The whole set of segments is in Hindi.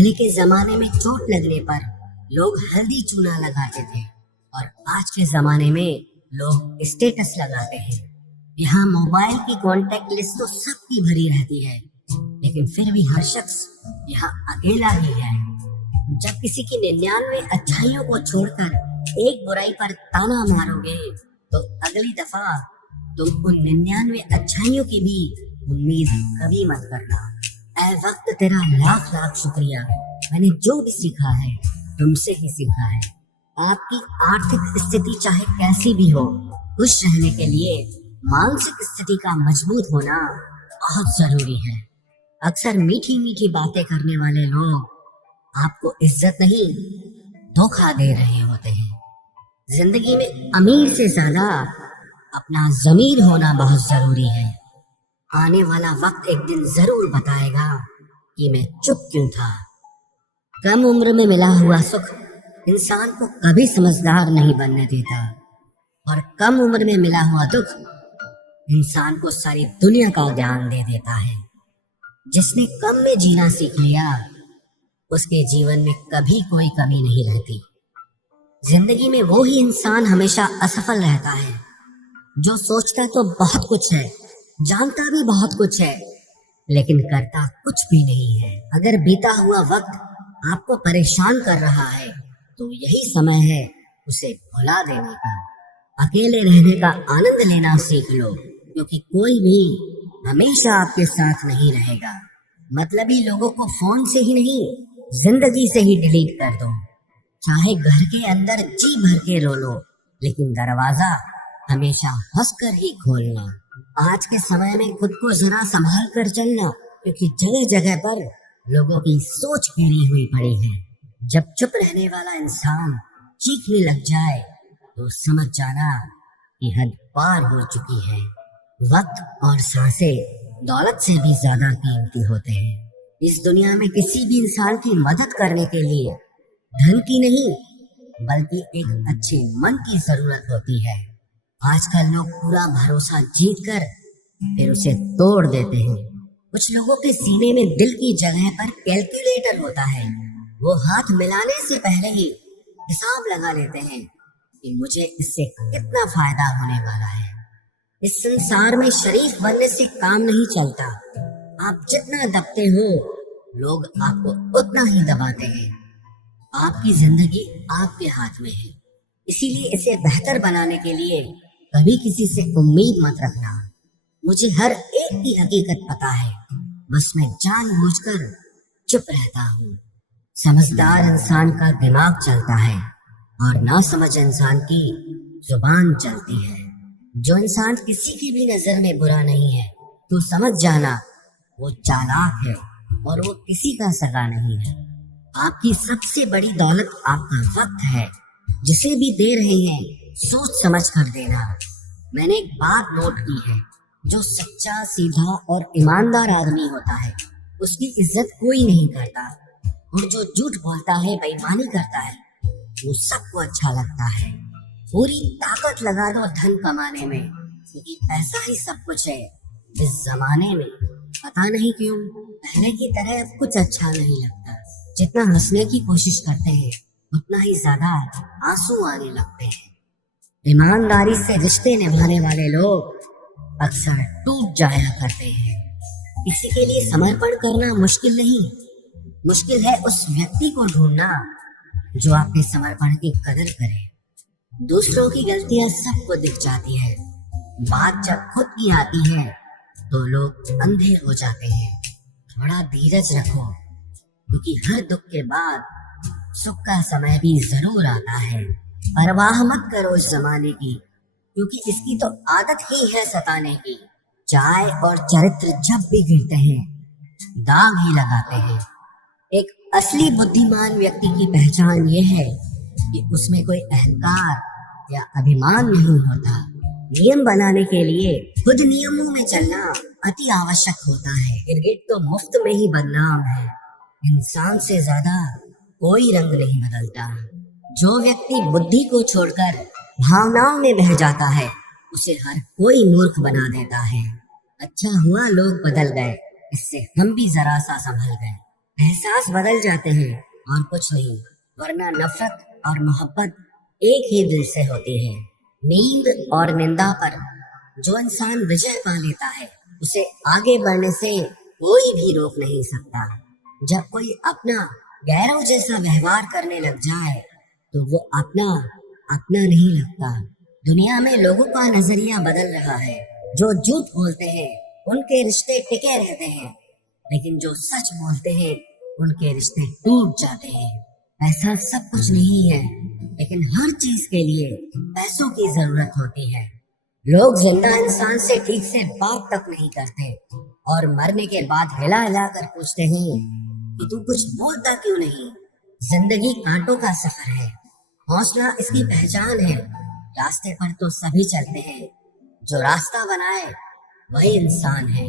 पहले के जमाने में चोट लगने पर लोग हल्दी चूना लगाते थे और आज के जमाने में लोग स्टेटस लगाते हैं। यहाँ मोबाइल की कांटेक्ट लिस्ट तो सबकी भरी रहती है, लेकिन फिर भी हर शख्स यहाँ अकेला ही है। जब किसी की 99 अच्छाइयों को छोड़कर एक बुराई पर ताना मारोगे तो अगली दफा तुम उन 99 अच्छाइयों की भी उम्मीद कभी मत करना। ऐ वक्त तेरा लाख लाख शुक्रिया, मैंने जो भी सीखा है तुमसे ही सीखा है। आपकी आर्थिक स्थिति चाहे कैसी भी हो, खुश रहने के लिए मानसिक स्थिति का मजबूत होना बहुत जरूरी है। अक्सर मीठी मीठी बातें करने वाले लोग आपको इज्जत नहीं धोखा दे रहे होते हैं। जिंदगी में अमीर से ज्यादा अपना ज़मीर होना बहुत जरूरी है। आने वाला वक्त एक दिन जरूर बताएगा कि मैं चुप क्यों था। कम उम्र में मिला हुआ सुख इंसान को कभी समझदार नहीं बनने देता, और कम उम्र में मिला हुआ दुख इंसान को सारी दुनिया का ज्ञान दे देता है। जिसने कम में जीना सीख लिया उसके जीवन में कभी कोई कमी नहीं रहती। जिंदगी में वो ही इंसान हमेशा असफल रहता है जो सोचता तो बहुत कुछ है, जानता भी बहुत कुछ है, लेकिन करता कुछ भी नहीं है। अगर बीता हुआ वक्त आपको परेशान कर रहा है तो यही समय है उसे भुला देने का। अकेले रहने का आनंद लेना सीख लो, क्योंकि कोई भी हमेशा आपके साथ नहीं रहेगा। मतलबी लोगों को फोन से ही नहीं, जिंदगी से ही डिलीट कर दो। चाहे घर के अंदर जी भर के रो लो, लेकिन दरवाजा हमेशा हंसकर ही खोलना। आज के समय में खुद को जरा संभाल कर चलना, क्योंकि जगह जगह पर लोगों की सोच घेरी हुई पड़ी है। जब चुप रहने वाला इंसान चीखने लग जाए तो समझ जाना कि हद पार हो चुकी है। वक्त और सांसें दौलत से भी ज्यादा कीमती होते हैं। इस दुनिया में किसी भी इंसान की मदद करने के लिए धन की नहीं, बल्कि एक अच्छे मन की जरूरत होती है। आजकल लोग पूरा भरोसा जीत कर फिर उसे तोड़ देते हैं। कुछ लोगों के सीने में दिल की जगह पर कैलकुलेटर होता है। वो हाथ मिलाने से पहले ही हिसाब लगा लेते हैं कि मुझे इससे कितना फायदा होने वाला है। इस संसार में शरीफ बनने से काम नहीं चलता। आप जितना दबते हो, लोग आपको उतना ही दबाते हैं। आपकी जिंदगी आपके हाथ में है, इसीलिए इसे बेहतर बनाने के लिए कभी किसी से उम्मीद मत रखना। मुझे हर एक की हकीकत पता है, बस मैं जानबूझकर चुप रहता हूँ। समझदार इंसान का दिमाग चलता है और नासमझ इंसान की जुबान चलती है। जो इंसान किसी की भी नजर में बुरा नहीं है तो समझ जाना वो चालाक है और वो किसी का सगा नहीं है। आपकी सबसे बड़ी दौलत आपका वक्त है। जिसे भी दे रहे हैं सोच समझ कर देना। मैंने एक बात नोट की है, जो सच्चा, सीधा और ईमानदार आदमी होता है उसकी इज्जत कोई नहीं करता, और जो झूठ बोलता है, बेईमानी करता है, वो सबको अच्छा लगता है। पूरी ताकत लगा दो धन कमाने में, क्योंकि पैसा ही सब कुछ है इस जमाने में। पता नहीं क्यों पहले की तरह अब कुछ अच्छा नहीं लगता। जितना हंसने की कोशिश करते हैं उतना ही ज्यादा आंसू आने लगते हैं। ईमानदारी से रिश्ते निभाने वाले लोग अक्सर टूट जाया करते हैं। किसी के लिए समर्पण करना मुश्किल नहीं, मुश्किल है उस व्यक्ति को ढूंढना जो आपके समर्पण की कदर करे। दूसरों की गलतियां सबको दिख जाती है, बात जब खुद की आती है तो लोग अंधे हो जाते हैं। थोड़ा धीरज रखो, क्योंकि हर दुख के बाद सुख का समय भी जरूर आता है। परवाह मत करो इस जमाने की, क्योंकि इसकी तो आदत ही है सताने की। चाय और चरित्र जब भी गिरते हैं दाग ही लगाते हैं। एक असली बुद्धिमान व्यक्ति की पहचान ये है कि उसमें कोई अहंकार या अभिमान नहीं होता। नियम बनाने के लिए खुद नियमों में चलना अति आवश्यक होता है। गिरगिट तो मुफ्त में ही बदनाम है। इंसान से ज्यादा कोई रंग नहीं बदलता। जो व्यक्ति बुद्धि को छोड़कर भावनाओं में बह जाता है उसे हर कोई मूर्ख बना देता है। अच्छा हुआ लोग बदल गए, इससे हम भी जरा सा संभल गए। एहसास बदल जाते हैं और कुछ नहीं, वरना नफरत और मोहब्बत एक ही दिल से होती है। नींद और निंदा पर जो इंसान विजय पा लेता है, उसे आगे बढ़ने से कोई भी रोक नहीं सकता। जब कोई अपना गैरों जैसा व्यवहार करने लग जाए तो वो अपना अपना नहीं लगता। दुनिया में लोगों का नजरिया बदल रहा है। जो झूठ बोलते हैं उनके रिश्ते टिके रहते हैं, लेकिन जो सच बोलते हैं उनके रिश्ते टूट जाते हैं। ऐसा सब कुछ नहीं है, लेकिन हर चीज के लिए पैसों की जरूरत होती है। लोग जिंदा इंसान से ठीक से बात तक नहीं करते और मरने के बाद हिला हिला कर पूछते हैं कि तू कुछ बोलता क्यों नहीं। जिंदगी कांटों का सफर है, हौसला इसकी पहचान है। रास्ते पर तो सभी चलते हैं, जो रास्ता बनाए वही इंसान है।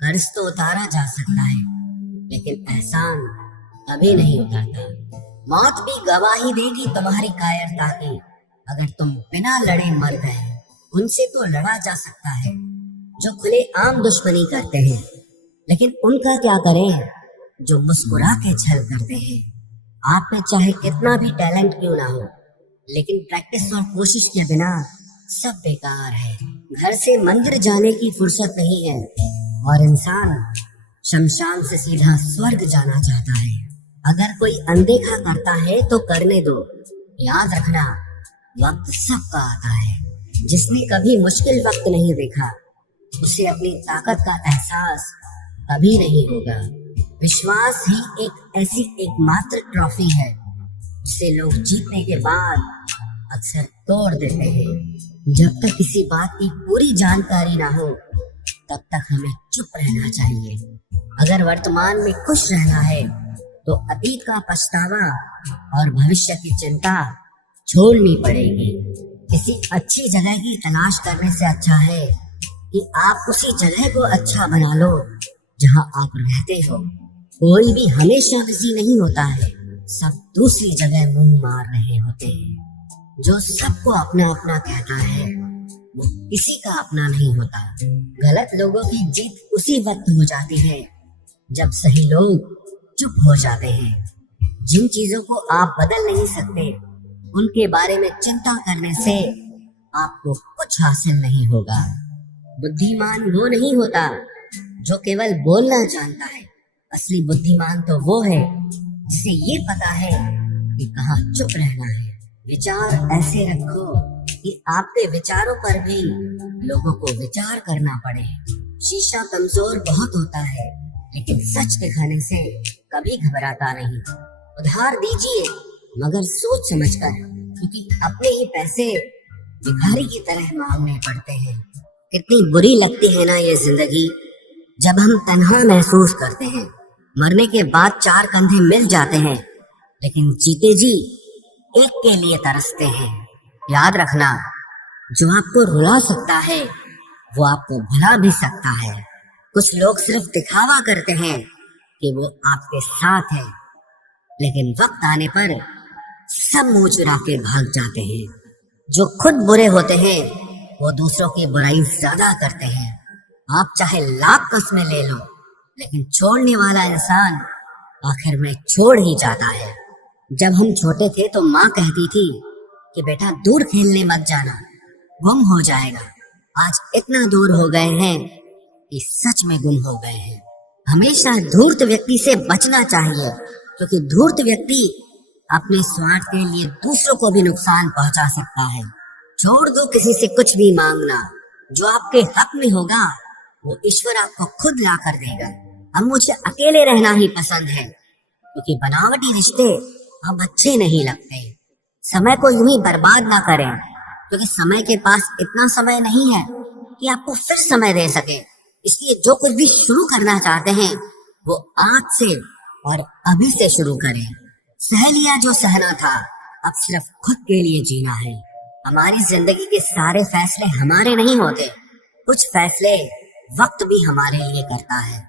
कर्ज तो उतारा जा सकता है, लेकिन एहसान कभी नहीं उतरता। मौत भी गवाही देगी तुम्हारी कायरता की। अगर तुम बिना लड़े मर गए, उनसे तो लड़ा जा सकता है जो खुले आम दुश्मनी करते हैं, लेकिन उनका क्या करें जो मुस्कुरा के छल करते हैं। आप में चाहे कितना भी टैलेंट क्यों ना हो, लेकिन प्रैक्टिस और कोशिश के बिना सब बेकार है। घर से मंदिर जाने की फुर्सत नहीं है और इंसान शमशान से सीधा स्वर्ग जाना चाहता है। अगर कोई अनदेखा करता है तो करने दो। याद रखना, वक्त सबका आता है। जिसने कभी मुश्किल वक्त नहीं देखा, उसे अपनी ताकत का एहसास कभी नहीं होगा। विश्वास ही एक ऐसी एकमात्र ट्रॉफी है जिसे लोग जीतने के बाद अक्सर तोड़ देते हैं। जब तक किसी बात की पूरी जानकारी ना हो, तब तक हमें चुप रहना चाहिए। अगर वर्तमान में खुश रहना है तो अतीत का पछतावा और भविष्य की चिंता छोड़नी पड़ेगी। किसी अच्छी जगह की तलाश करने से अच्छा है कि आप उसी जगह को अच्छा बना लो जहां आप रहते हो। कोई भी हमेशा बिजी नहीं होता है, सब दूसरी जगह मुंह मार रहे होते हैं। जो सबको अपना अपना कहता है, वो किसी का अपना नहीं होता। गलत लोगों की जीत उसी वक्त हो जाती है जब सही लोग चुप हो जाते हैं। जिन चीजों को आप बदल नहीं सकते, उनके बारे में चिंता करने से आपको कुछ हासिल नहीं होगा। बुद्धिमान वो नहीं होता जो केवल बोलना जानता है। असली बुद्धिमान तो वो है जिसे ये पता है कि कहाँ चुप रहना है। विचार ऐसे रखो कि आपके विचारों पर भी लोगों को विचार करना पड़े। शीशा कमजोर बहुत होता है, लेकिन सच दिखाने से कभी घबराता नहीं। उधार दीजिए, मगर सोच समझकर, क्योंकि अपने ही पैसे भिखारी की तरह मांगने पड़ते हैं। कितनी बुरी लगती है ना ये जिंदगी, जब हम तन्हा महसूस करते हैं। मरने के बाद चार कंधे मिल जाते हैं, लेकिन जीते जी एक के लिए तरसते हैं। याद रखना, जो आपको रुला सकता है वो आपको भुला भी सकता है। कुछ लोग सिर्फ दिखावा करते हैं कि वो आपके साथ है, लेकिन वक्त आने पर सब मुंह चुरा के भाग जाते हैं। जो खुद बुरे होते हैं वो दूसरों की बुराई ज्यादा करते हैं। आप चाहे लाख कस्में ले लो, लेकिन छोड़ने वाला इंसान आखिर में छोड़ ही जाता है। जब हम छोटे थे तो माँ कहती थी कि बेटा दूर खेलने मत जाना, गुम हो जाएगा। आज इतना दूर हो गए हैं कि सच में गुम हो गए हैं। हमेशा धूर्त व्यक्ति से बचना चाहिए, क्योंकि धूर्त व्यक्ति अपने स्वार्थ के लिए दूसरों को भी नुकसान पहुंचा सकता है। छोड़ दो किसी से कुछ भी मांगना। जो आपके हक में होगा वो ईश्वर आपको खुद ला कर देगा। अब मुझे अकेले रहना ही पसंद है, क्योंकि बनावटी रिश्ते अब अच्छे नहीं लगते। समय को यूं ही बर्बाद ना करें, क्योंकि समय के पास इतना समय नहीं है कि आपको फिर समय दे सके। इसलिए जो कुछ भी शुरू करना चाहते हैं वो आज से और अभी से शुरू करें। सह लिया जो सहना था, अब सिर्फ खुद के लिए जीना है। हमारी जिंदगी के सारे फैसले हमारे नहीं होते, कुछ फैसले वक्त भी हमारे लिए करता है।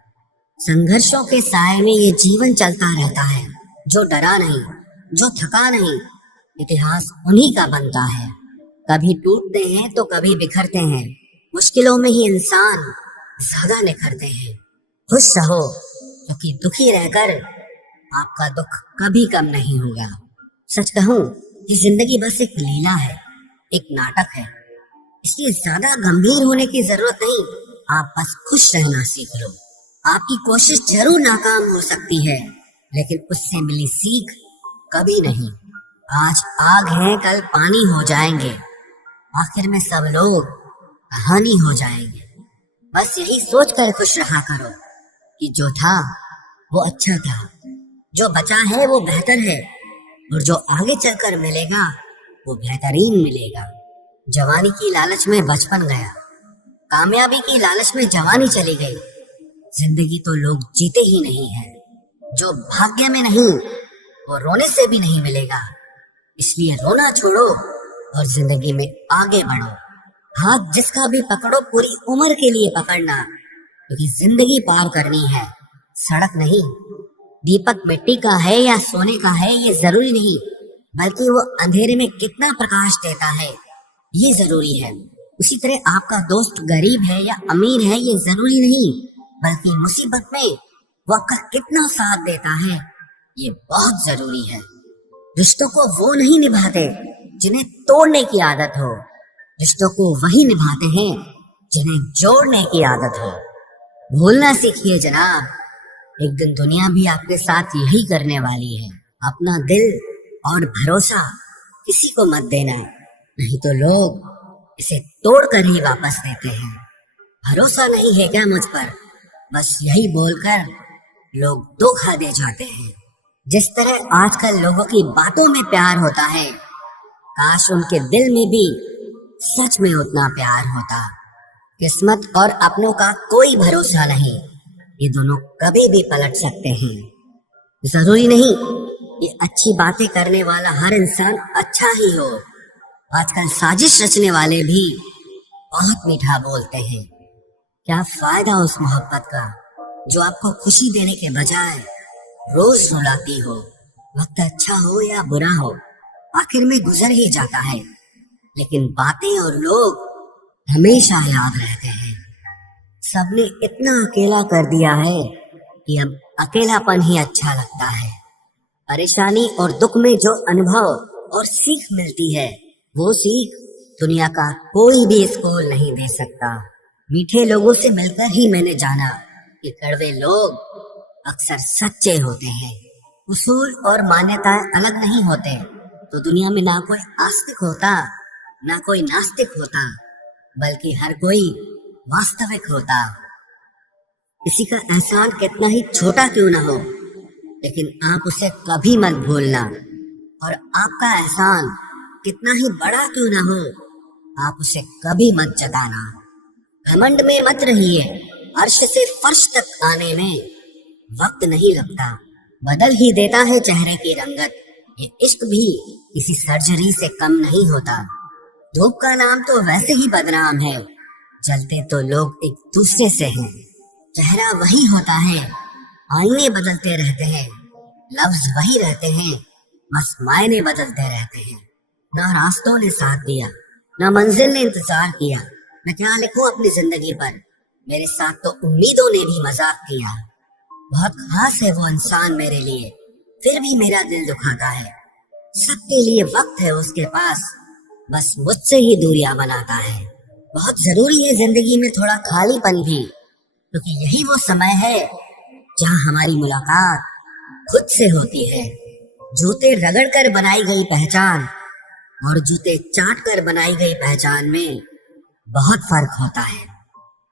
संघर्षों के साए में ये जीवन चलता रहता है। जो डरा नहीं, जो थका नहीं, इतिहास उन्हीं का बनता है। कभी टूटते हैं तो कभी बिखरते हैं। मुश्किलों में ही इंसान ज्यादा निखरते हैं। खुश रहो, क्योंकि दुखी रहकर आपका दुख कभी कम नहीं होगा। सच कहूं, ये जिंदगी बस एक लीला है, एक नाटक है। इसलिए ज्यादा गंभीर होने की जरूरत नहीं। आप बस खुश रहना सीख लो। आपकी कोशिश जरूर नाकाम हो सकती है, लेकिन उससे मिली सीख कभी नहीं। आज आग है, कल पानी हो जाएंगे, आखिर में सब लोग कहानी हो जाएंगे। बस यही सोचकर खुश रहा करो कि जो था वो अच्छा था, जो बचा है वो बेहतर है, और जो आगे चलकर मिलेगा वो बेहतरीन मिलेगा। जवानी की लालच में बचपन गया, कामयाबी की लालच में जवानी चली गई। जिंदगी तो लोग जीते ही नहीं है। जो भाग्य में नहीं वो रोने से भी नहीं मिलेगा। इसलिए रोना छोड़ो और जिंदगी में आगे बढ़ो। हाथ जिसका भी पकड़ो पूरी उम्र के लिए पकड़ना, क्योंकि जिंदगी पार करनी है, सड़क नहीं। दीपक मिट्टी का है या सोने का है ये जरूरी नहीं, बल्कि वो अंधेरे में कितना प्रकाश देता है ये जरूरी है। उसी तरह आपका दोस्त गरीब है या अमीर है ये जरूरी नहीं, बल्कि मुसीबत में वो आपका कितना साथ देता है ये बहुत जरूरी है। रिश्तों को वो नहीं निभाते जिन्हें तोड़ने की आदत हो, रिश्तों को वही निभाते हैं जिन्हें जोड़ने की आदत हो। भूलना सीखिए जनाब, एक दिन दुनिया भी आपके साथ यही करने वाली है। अपना दिल और भरोसा किसी को मत देना, नहीं तो लोग इसे तोड़ कर ही वापस देते हैं। भरोसा नहीं है क्या मुझ पर? बस यही बोलकर लोग धोखा दे जाते हैं। जिस तरह आजकल लोगों की बातों में प्यार होता है, काश उनके दिल में भी सच में उतना प्यार होता। किस्मत और अपनों का कोई भरोसा नहीं, ये दोनों कभी भी पलट सकते हैं। जरूरी नहीं कि अच्छी बातें करने वाला हर इंसान अच्छा ही हो। आजकल साजिश रचने वाले भी बहुत मीठा बोलते हैं। क्या फायदा उस मोहब्बत का जो आपको खुशी देने के बजाय रोज रुलाती हो। वक्त अच्छा हो या बुरा हो, आखिर में गुजर ही जाता है, लेकिन बातें और लोग हमेशा याद रहते हैं। सबने इतना अकेला कर दिया है कि अब अकेलापन ही अच्छा लगता है। परेशानी और दुख में जो अनुभव और सीख मिलती है, वो सीख दुनिया का कोई भी स्कूल नहीं दे सकता। मीठे लोगों से मिलकर ही मैंने जाना कि कड़वे लोग अक्सर सच्चे होते हैं। उसूल और मान्यताएं अलग नहीं होते तो दुनिया में ना कोई आस्तिक होता ना कोई नास्तिक होता, बल्कि हर कोई वास्तविक होता। किसी का एहसान कितना ही छोटा क्यों ना हो, लेकिन आप उसे कभी मत भूलना। और आपका एहसान कितना ही बड़ा क्यों ना हो, आप उसे कभी मत जताना। घमंड में मत रहिए, अर्श से फर्श तक आने में वक्त नहीं लगता, बदल ही देता है चेहरे की रंगत। ये इश्क भी किसी सर्जरी से कम नहीं होता। धूप का नाम तो वैसे ही बदनाम है, जलते तो लोग एक दूसरे से हैं। चेहरा वही होता है, आईने बदलते रहते हैं, लफ्ज वही रहते हैं, बस मायने बदलते रहते हैं। ना रास्तों ने साथ दिया, ना मंजिल ने इंतजार किया। मैं क्या लिखूं अपनी जिंदगी पर, मेरे साथ तो उम्मीदों ने भी मजाक किया। बहुत खास है वो इंसान मेरे लिए, फिर भी मेरा दिल दुखाता है। सबके लिए वक्त है उसके पास, बस मुझसे ही दूरियां बनाता है। बहुत जरूरी है जिंदगी में थोड़ा खालीपन भी, क्योंकि यही वो समय है जहाँ हमारी मुलाकात खुद से होती है। जूते रगड़ कर बनाई गई पहचान और जूते चाट कर बनाई गई पहचान में बहुत फर्क होता है।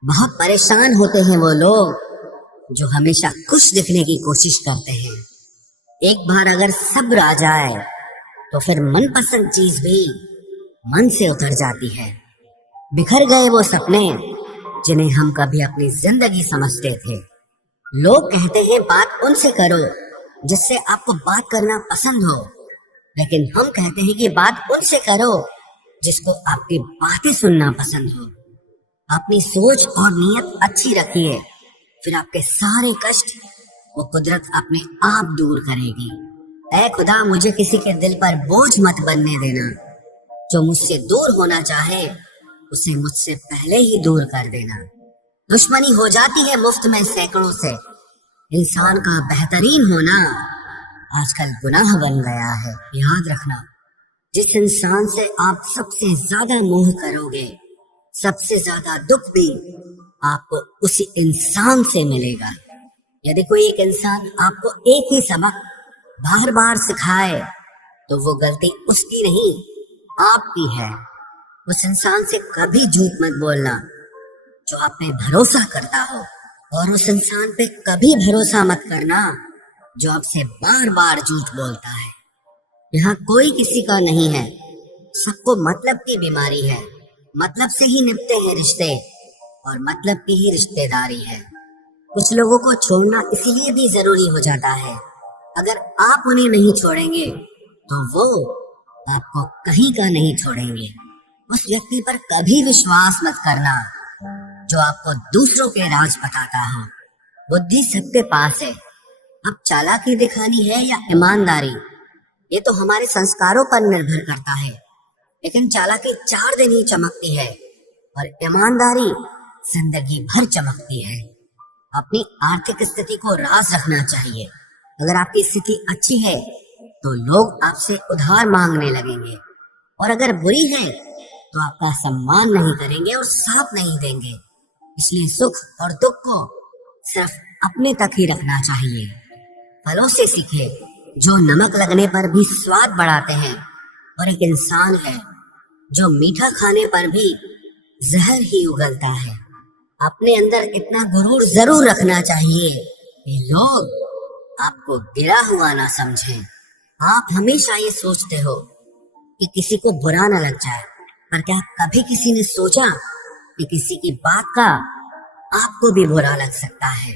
बहुत परेशान होते हैं वो लोग जो हमेशा खुश दिखने की कोशिश करते हैं। एक बार अगर सब्र आ जाए तो फिर मनपसंद चीज भी मन से उतर जाती है। बिखर गए वो सपने जिन्हें हम कभी अपनी जिंदगी समझते थे। लोग कहते हैं बात उनसे करो जिससे आपको बात करना पसंद हो, लेकिन हम कहते हैं कि बात उनसे करो जिसको आपकी बातें सुनना पसंद हो। अपनी सोच और नीयत अच्छी रखिए, फिर आपके सारे कष्ट वो कुदरत अपने आप दूर करेगी। ऐ खुदा, मुझे किसी के दिल पर बोझ मत बनने देना। जो मुझसे दूर होना चाहे उसे मुझसे पहले ही दूर कर देना। दुश्मनी हो जाती है मुफ्त में सैकड़ों से। इंसान का बेहतरीन होना आजकल गुनाह बन गया है। याद रखना, जिस इंसान से आप सबसे ज्यादा मोह करोगे, सबसे ज्यादा दुख भी आपको उसी इंसान से मिलेगा। यदि कोई एक इंसान आपको एक ही सबक बार बार सिखाए, तो वो गलती उसकी नहीं, आपकी है। उस इंसान से कभी झूठ मत बोलना जो आप पे भरोसा करता हो, और उस इंसान पे कभी भरोसा मत करना जो आपसे बार बार झूठ बोलता है। यहाँ कोई किसी का नहीं है, सबको मतलब की बीमारी है। मतलब से ही निपटे हैं रिश्ते, और मतलब की ही रिश्तेदारी है। कुछ लोगों को छोड़ना इसीलिए भी जरूरी हो जाता है, अगर आप उन्हें नहीं छोड़ेंगे तो वो आपको कहीं का नहीं छोड़ेंगे। उस व्यक्ति पर कभी विश्वास मत करना जो आपको दूसरों के राज बताता हो। बुद्धि सबके पास है, अब चालाकी दिखानी है या ईमानदारी, ये तो हमारे संस्कारों पर निर्भर करता है। लेकिन चालाकी 4 दिन ही चमकती है, और ईमानदारी जिंदगी भर चमकती है। अपनी आर्थिक स्थिति को राज रखना चाहिए। अगर आपकी स्थिति अच्छी है तो लोग आपसे उधार मांगने लगेंगे, और अगर बुरी है तो आपका सम्मान नहीं करेंगे और साथ नहीं देंगे। इसलिए सुख और दुख को सिर्फ अपने तक ही रखना चाहिए। फलों से सीखे जो नमक लगने पर भी स्वाद बढ़ाते हैं, और एक इंसान है जो मीठा खाने पर भी जहर ही उगलता है। अपने अंदर इतना गुरूर जरूर रखना चाहिए कि लोग आपको गिरा हुआ ना समझें। आप हमेशा ये सोचते हो कि किसी को बुरा ना लग जाए, पर क्या कभी किसी ने सोचा कि किसी की बात का आपको भी बुरा लग सकता है?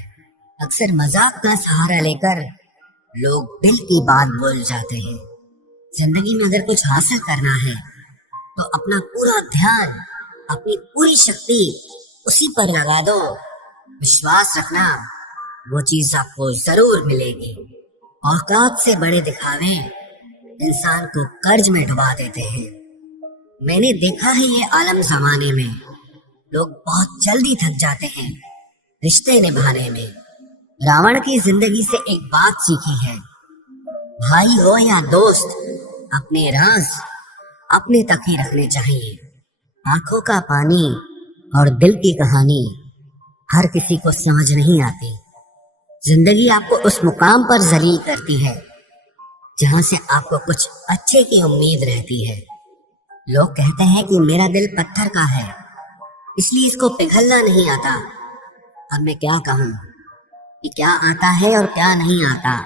अक्सर मजाक का सहारा लेकर लोग दिल की बात बोल जाते हैं। जिंदगी में अगर कुछ हासिल करना है तो अपना पूरा ध्यान, अपनी पूरी शक्ति उसी पर लगा दो। विश्वास रखना, वो चीज आपको जरूर मिलेगी। औकात से बड़े दिखावे इंसान को कर्ज में डुबा देते हैं। मैंने देखा है ये आलम जमाने में लोग बहुत जल्दी थक जाते हैं रिश्ते निभाने में। रावण की जिंदगी से एक बात सीखी है, भाई हो या दोस्त, अपने राज अपने तक ही रखने चाहिए। आंखों का पानी और दिल की कहानी हर किसी को समझ नहीं आती। जिंदगी आपको उस मुकाम पर जलील करती है जहां से आपको कुछ अच्छे की उम्मीद रहती है। लोग कहते हैं कि मेरा दिल पत्थर का है, इसलिए इसको पिघलना नहीं आता। अब मैं क्या कहूँ कि क्या आता है और क्या नहीं आता,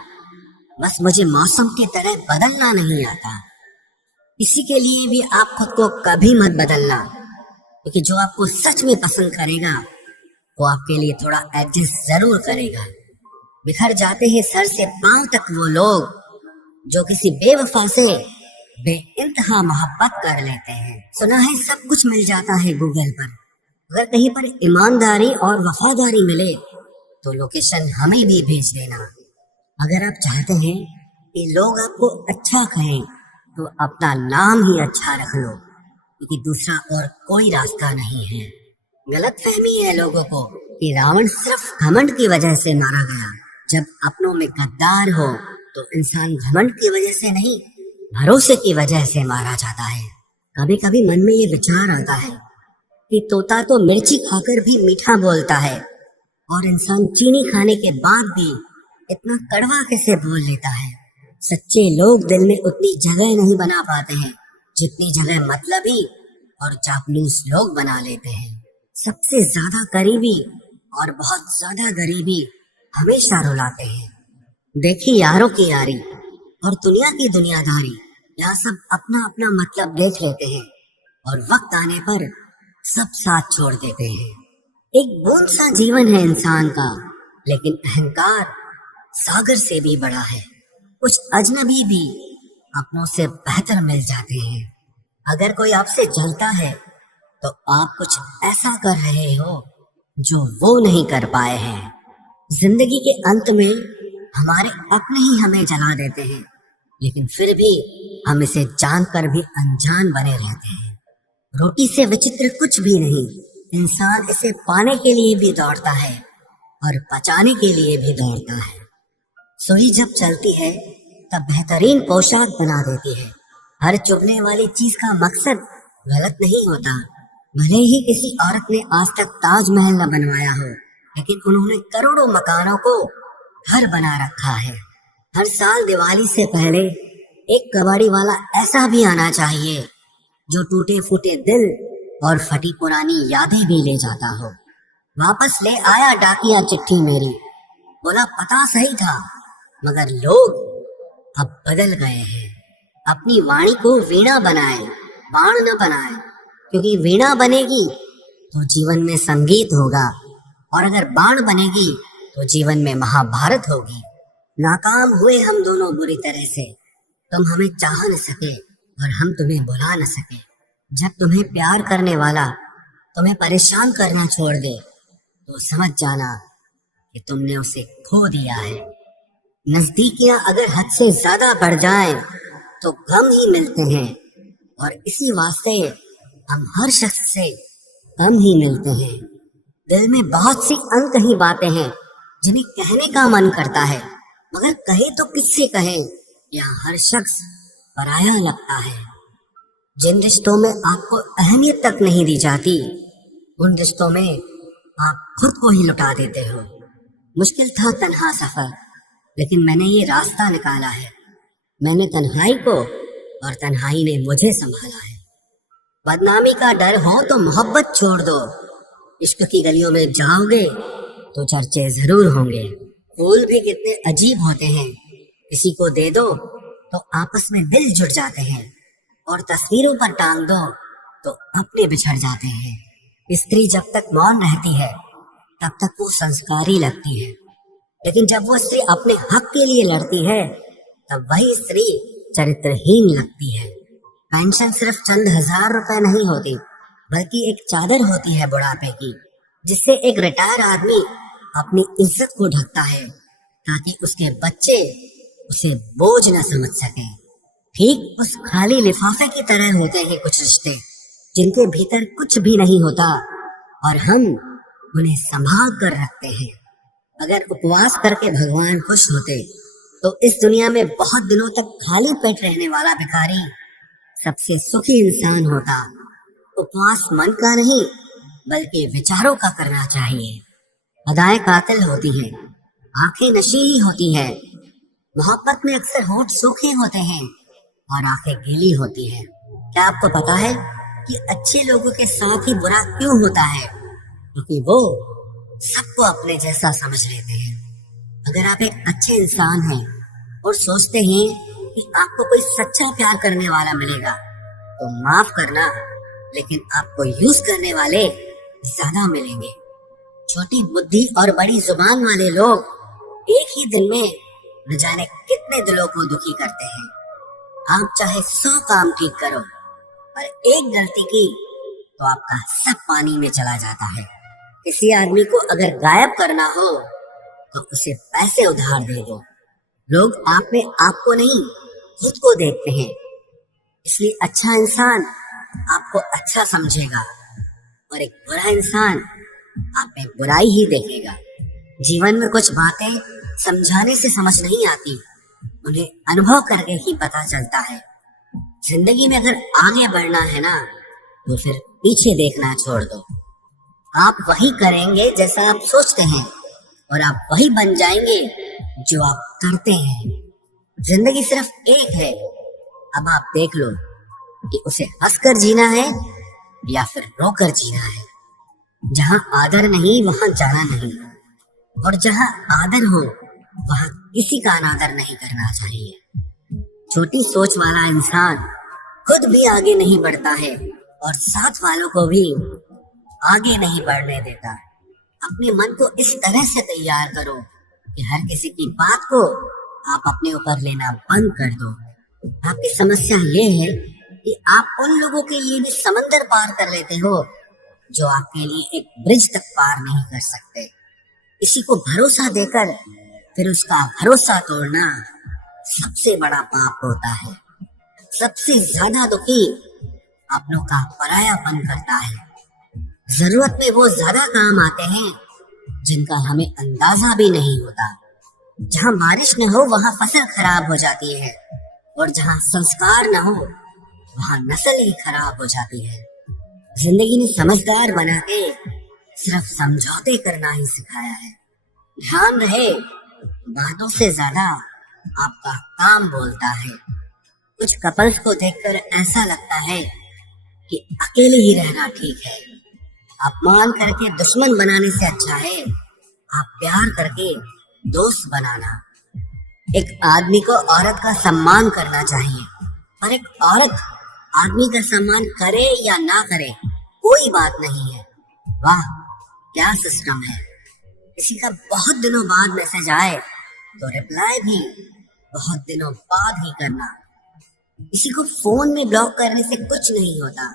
बस मुझे मौसम की तरह बदलना नहीं आता। इसी के लिए भी आप खुद को कभी मत बदलना, क्योंकि जो आपको सच में पसंद करेगा वो आपके लिए थोड़ा एडजस्ट जरूर करेगा। बिखर जाते हैं सर से पांव तक वो लोग जो किसी बेवफा से बेइंतहा मोहब्बत कर लेते हैं। सुना है सब कुछ मिल जाता है गूगल पर, अगर कहीं पर ईमानदारी और वफादारी मिले तो लोकेशन हमें भी भेज देना। अगर आप चाहते हैं कि लोग आपको अच्छा कहें तो अपना नाम ही अच्छा रख लो, क्योंकि दूसरा और कोई रास्ता नहीं है। गलत फहमी है लोगों को कि रावण सिर्फ घमंड की वजह से मारा गया। जब अपनों में गद्दार हो तो इंसान घमंड की वजह से नहीं, भरोसे की वजह से मारा जाता है। कभी कभी मन में ये विचार आता है कि तोता तो मिर्ची खाकर भी मीठा बोलता है, और इंसान चीनी खाने के बाद भी इतना कड़वा कैसे बोल लेता है। सच्चे लोग दिल में उतनी जगह नहीं बना पाते हैं जितनी जगह मतलबी और चापलूस लोग बना लेते हैं। सबसे ज्यादा करीबी और बहुत ज्यादा गरीबी हमेशा रुलाते हैं। देखी यारों की यारी और दुनिया की दुनियादारी, यहाँ सब अपना अपना मतलब देख लेते हैं और वक्त आने पर सब साथ छोड़ देते हैं। एक बूंद सा जीवन है इंसान का, लेकिन अहंकार सागर से भी बड़ा है। कुछ अजनबी भी अपनों से बेहतर मिल जाते हैं। अगर कोई आपसे जलता है तो आप कुछ ऐसा कर रहे हो जो वो नहीं कर पाए हैं। जिंदगी के अंत में हमारे अपने ही हमें जला देते हैं, लेकिन फिर भी हम इसे जानकर भी अनजान बने रहते हैं। रोटी से विचित्र कुछ भी नहीं, इंसान इसे पाने के लिए भी दौड़ता है और बचाने के लिए भी दौड़ता है। सुई जब चलती है तब बेहतरीन पोशाक बना देती है। हर चुभने वाली चीज का मकसद गलत नहीं होता। भले ही किसी औरत ने आज तक ताजमहल न बनवाया हो, लेकिन उन्होंने करोड़ों मकानों को घर बना रखा है। हर साल दिवाली से पहले एक कबाड़ी वाला ऐसा भी आना चाहिए जो टूटे फूटे दिल और फटी पुरानी यादें भी ले जाता हो। वापस ले आया डाकिया चिट्ठी मेरी, बोला पता सही था मगर लोग अब बदल गए हैं। अपनी वाणी को वीणा बनाए, बाण न बनाए, क्योंकि वीणा बनेगी तो जीवन में संगीत होगा, और अगर बाण बनेगी तो जीवन में महाभारत होगी। नाकाम हुए हम दोनों बुरी तरह से, तुम हमें चाह न सके और हम तुम्हें बुला न सके। जब तुम्हें प्यार करने वाला तुम्हें परेशान करना छोड़ दे तो समझ जाना कि तुमने उसे खो दिया है। नजदीकियां अगर हद से ज्यादा बढ़ जाएं तो गम ही मिलते हैं, और इसी वास्ते हम हर शख्स से कम ही मिलते हैं। दिल में बहुत सी अनकही बातें हैं जिन्हें कहने का मन करता है, मगर कहे तो किससे कहे, यहाँ हर शख्स पराया लगता है। जिन रिश्तों में आपको अहमियत तक नहीं दी जाती, उन रिश्तों में आप खुद को ही लुटा देते हो। मुश्किल था तन्हा सफर, लेकिन मैंने ये रास्ता निकाला है। मैंने तन्हाई को और तन्हाई ने मुझे संभाला है। बदनामी का डर हो तो मोहब्बत छोड़ दो। इश्क की गलियों में जाओगे तो चर्चे जरूर होंगे। फूल भी कितने अजीब होते हैं, किसी को दे दो तो आपस में दिल जुड़ जाते हैं, और तस्वीरों पर टांग दो तो अपने बिछड़ जाते हैं। स्त्री जब तक मौन रहती है तब तक वो संस्कारी लगती है, लेकिन जब वो स्त्री अपने हक के लिए लड़ती है तब वही स्त्री चरित्रहीन लगती है। पेंशन सिर्फ चंद हजार रुपए नहीं होती, बल्कि एक चादर होती है बुढ़ापे की, जिससे एक रिटायर आदमी अपनी इज्जत को ढकता है ताकि उसके बच्चे उसे बोझ न समझ सके। ठीक उस खाली लिफाफे की तरह होते हैं कुछ रिश्ते जिनके भीतर कुछ भी नहीं होता और हम उन्हें संभाल कर रखते हैं। अगर उपवास करके भगवान खुश होते तो इस दुनिया में बहुत दिनों तक खाली पेट रहने वाला भिखारी सबसे सुखी इंसान होता। उपवास मन का नहीं बल्कि विचारों का करना चाहिए। अदाएं कातिल होती हैं, आंखें नशीली होती हैं। मोहब्बत में अक्सर होठ सूखे होते हैं और आंखें गीली होती हैं। क्या आपको पता है कि अच्छे लोगों के साथ ही बुरा क्यों होता है? क्योंकि वो सबको अपने जैसा समझ लेते हैं। अगर आप एक अच्छे इंसान हैं और सोचते हैं कि आपको कोई सच्चा प्यार करने वाला मिलेगा तो माफ करना, लेकिन आपको यूज करने वाले ज्यादा मिलेंगे। छोटी बुद्धि और बड़ी जुबान वाले लोग एक ही दिन में न जाने कितने दिलों को दुखी करते हैं। आप चाहे 100 काम ठीक करो, पर एक गलती की तो आपका सब पानी में चला जाता है। किसी आदमी को अगर गायब करना हो तो उसे पैसे उधार दे दो। लोग आप में आपको नहीं खुद को देखते हैं, इसलिए अच्छा इंसान आपको अच्छा समझेगा और एक बुरा इंसान आप में बुराई ही देखेगा। जीवन में कुछ बातें समझाने से समझ नहीं आती, उन्हें अनुभव करके ही पता चलता है। जिंदगी में अगर आगे बढ़ना है ना तो फिर पीछे देखना छोड़ दो। आप वही करेंगे जैसा आप सोचते हैं और आप वही बन जाएंगे जो आप करते हैं। जिंदगी सिर्फ एक है, अब आप देख लो कि उसे हंसकर जीना है या फिर रोकर जीना है। जहाँ आदर नहीं वहाँ जाना नहीं, और जहाँ आदर हो वहाँ किसी का अनादर नहीं करना चाहिए। छोटी सोच वाला इंसान खुद भी आगे नहीं बढ़ता है और साथ वालों को भी आगे नहीं बढ़ने देता। अपने मन को इस तरह से तैयार करो कि हर किसी की बात को आप अपने ऊपर लेना बंद कर दो। आपकी समस्या ये है कि आप उन लोगों के लिए भी समंदर पार कर लेते हो जो आपके लिए एक ब्रिज तक पार नहीं कर सकते। किसी को भरोसा देकर फिर उसका भरोसा तोड़ना सबसे बड़ा पाप होता है। सबसे ज्यादा दुखी अपनों का परायापन करता है। जरूरत में वो ज्यादा काम आते हैं जिनका हमें अंदाजा भी नहीं होता। जहाँ बारिश न हो वहाँ फसल खराब हो जाती है, और जहाँ संस्कार न हो वहाँ नस्ल ही खराब हो जाती है। जिंदगी ने समझदार बना के सिर्फ समझौते करना ही सिखाया है। ध्यान रहे, बातों से ज्यादा आपका काम बोलता है। कुछ कपल्स को देखकर ऐसा लगता है कि अकेले ही रहना ठीक है। अपमान करके दुश्मन बनाने से अच्छा है आप प्यार करके दोस्त बनाना। एक आदमी को औरत का सम्मान करना चाहिए, और एक औरत आदमी का सम्मान करे या ना करे कोई बात नहीं है। वाह, क्या सिस्टम है। किसी का बहुत दिनों बाद मैसेज आए तो रिप्लाई भी बहुत दिनों बाद ही करना। किसी को फोन में ब्लॉक करने से कुछ नहीं होता।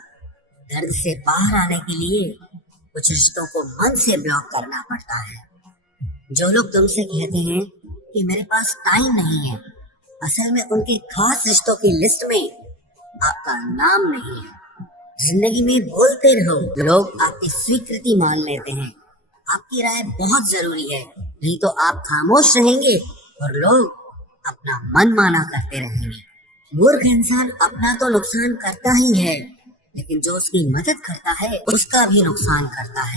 दर्द से बाहर आने के लिए कुछ रिश्तों को मन से ब्लॉक करना पड़ता है। जो लोग तुमसे कहते हैं कि मेरे पास टाइम नहीं है, असल में उनके खास रिश्तों की लिस्ट में आपका नाम नहीं है। जिंदगी में बोलते रहो, लोग आपकी स्वीकृति मान लेते हैं। आपकी राय बहुत जरूरी है, नहीं तो आप खामोश रहेंगे और लोग अपना मन माना करते रहेंगे। मूर्ख इंसान अपना तो नुकसान करता ही है, लेकिन जो उसकी मदद करता है उसका भी नुकसान करता है।